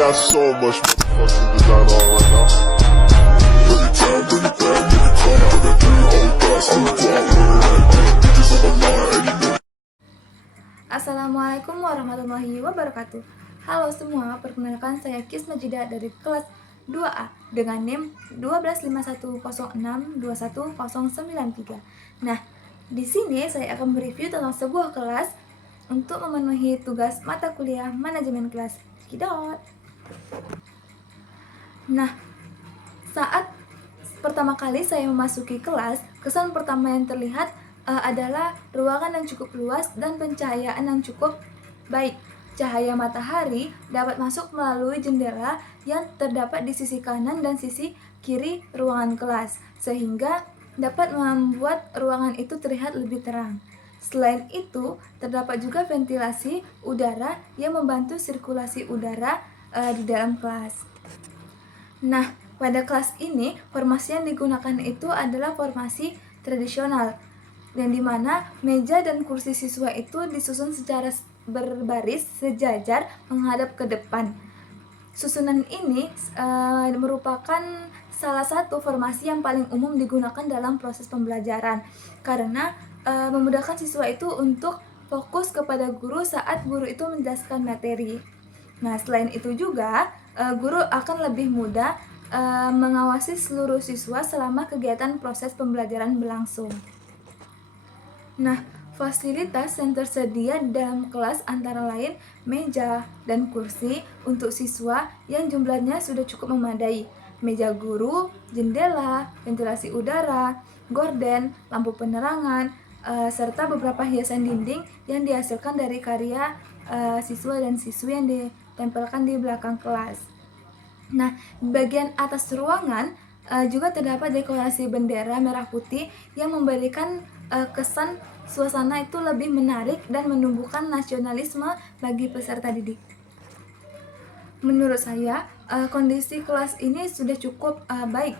got so much motherfucking design on right now. Bring it down, bring it back, make it clap. I got 3 whole thoughts, I'm a block, bitches on my line, and you know. Assalamualaikum warahmatullahi wabarakatuh. Halo semua, perkenalkan saya Kis Majida dari kelas 2A dengan NIM 12510621093. Nah, di sini saya akan mereview tentang sebuah kelas untuk memenuhi tugas mata kuliah manajemen kelas. Cekidot. Nah, saat pertama kali saya memasuki kelas, kesan pertama yang terlihat adalah ruangan yang cukup luas dan pencahayaan yang cukup baik. Cahaya matahari dapat masuk melalui jendela yang terdapat di sisi kanan dan sisi kiri ruangan kelas, sehingga dapat membuat ruangan itu terlihat lebih terang. Selain itu, terdapat juga ventilasi udara yang membantu sirkulasi udara di dalam kelas. Nah, pada kelas ini, formasi yang digunakan itu adalah formasi tradisional, yang dimana meja dan kursi siswa itu disusun secara berbaris sejajar menghadap ke depan. Susunan ini merupakan salah satu formasi yang paling umum digunakan dalam proses pembelajaran, karena memudahkan siswa itu untuk fokus kepada guru saat guru itu menjelaskan materi. Nah, selain itu juga guru akan lebih mudah mengawasi seluruh siswa selama kegiatan proses pembelajaran berlangsung. Nah, fasilitas yang tersedia dalam kelas antara lain meja dan kursi untuk siswa yang jumlahnya sudah cukup memadai, meja guru, jendela, ventilasi udara, gorden, lampu penerangan, serta beberapa hiasan dinding yang dihasilkan dari karya siswa dan siswi yang ditempelkan di belakang kelas. Nah, di bagian atas ruangan juga terdapat dekorasi bendera merah putih yang memberikan kesan suasana itu lebih menarik dan menumbuhkan nasionalisme bagi peserta didik. Menurut saya, kondisi kelas ini sudah cukup baik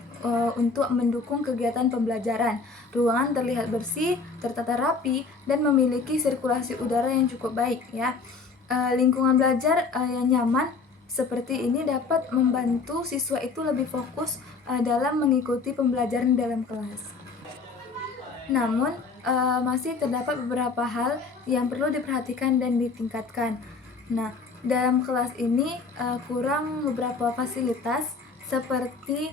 untuk mendukung kegiatan pembelajaran. Ruangan terlihat bersih, tertata rapi, dan memiliki sirkulasi udara yang cukup baik. Ya, lingkungan belajar yang nyaman seperti ini dapat membantu siswa itu lebih fokus dalam mengikuti pembelajaran dalam kelas. Namun, masih terdapat beberapa hal yang perlu diperhatikan dan ditingkatkan. Nah, dalam kelas ini kurang beberapa fasilitas seperti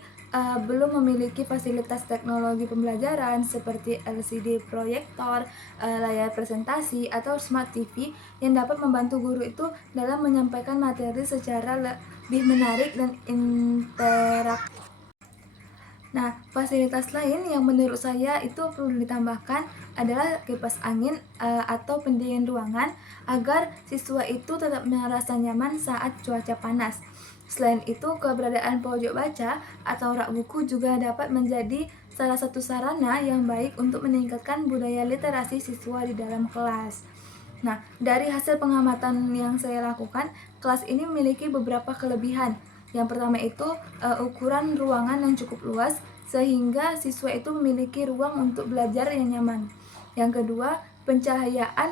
belum memiliki fasilitas teknologi pembelajaran seperti LCD proyektor, layar presentasi, atau Smart TV yang dapat membantu guru itu dalam menyampaikan materi secara lebih menarik dan interaktif. Nah, fasilitas lain yang menurut saya itu perlu ditambahkan adalah kipas angin atau pendingin ruangan agar siswa itu tetap merasa nyaman saat cuaca panas. Selain itu, keberadaan pojok baca atau rak buku juga dapat menjadi salah satu sarana yang baik untuk meningkatkan budaya literasi siswa di dalam kelas. Nah, dari hasil pengamatan yang saya lakukan, kelas ini memiliki beberapa kelebihan. Yang pertama itu ukuran ruangan yang cukup luas sehingga siswa itu memiliki ruang untuk belajar yang nyaman. Yang kedua, pencahayaan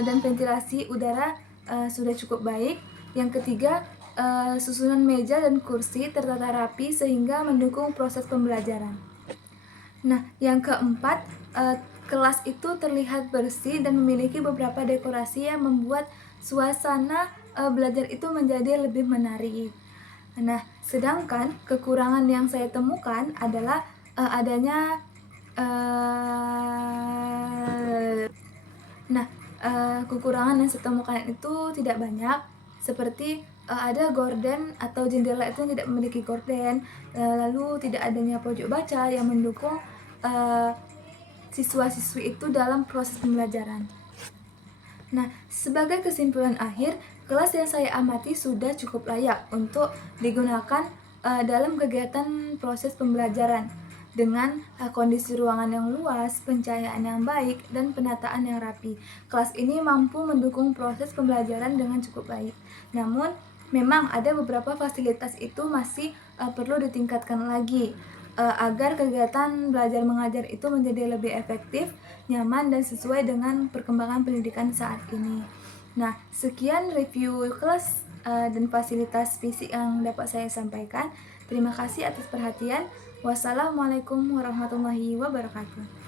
dan ventilasi udara sudah cukup baik. Yang ketiga, susunan meja dan kursi tertata rapi sehingga mendukung proses pembelajaran. Nah, yang keempat, kelas itu terlihat bersih dan memiliki beberapa dekorasi yang membuat suasana belajar itu menjadi lebih menarik. Nah, sedangkan kekurangan yang saya temukan adalah adanya kekurangan yang saya temukan itu tidak banyak, seperti ada gorden atau jendela itu tidak memiliki gorden, lalu tidak adanya pojok baca yang mendukung siswa-siswi itu dalam proses pembelajaran. Nah, sebagai kesimpulan akhir, kelas yang saya amati sudah cukup layak untuk digunakan dalam kegiatan proses pembelajaran dengan kondisi ruangan yang luas, pencahayaan yang baik, dan penataan yang rapi. Kelas ini mampu mendukung proses pembelajaran dengan cukup baik. Namun, memang ada beberapa fasilitas itu masih perlu ditingkatkan lagi agar kegiatan belajar mengajar itu menjadi lebih efektif, nyaman, dan sesuai dengan perkembangan pendidikan saat ini. Nah, sekian review kelas dan fasilitas fisik yang dapat saya sampaikan. Terima kasih atas perhatian. Wassalamualaikum warahmatullahi wabarakatuh.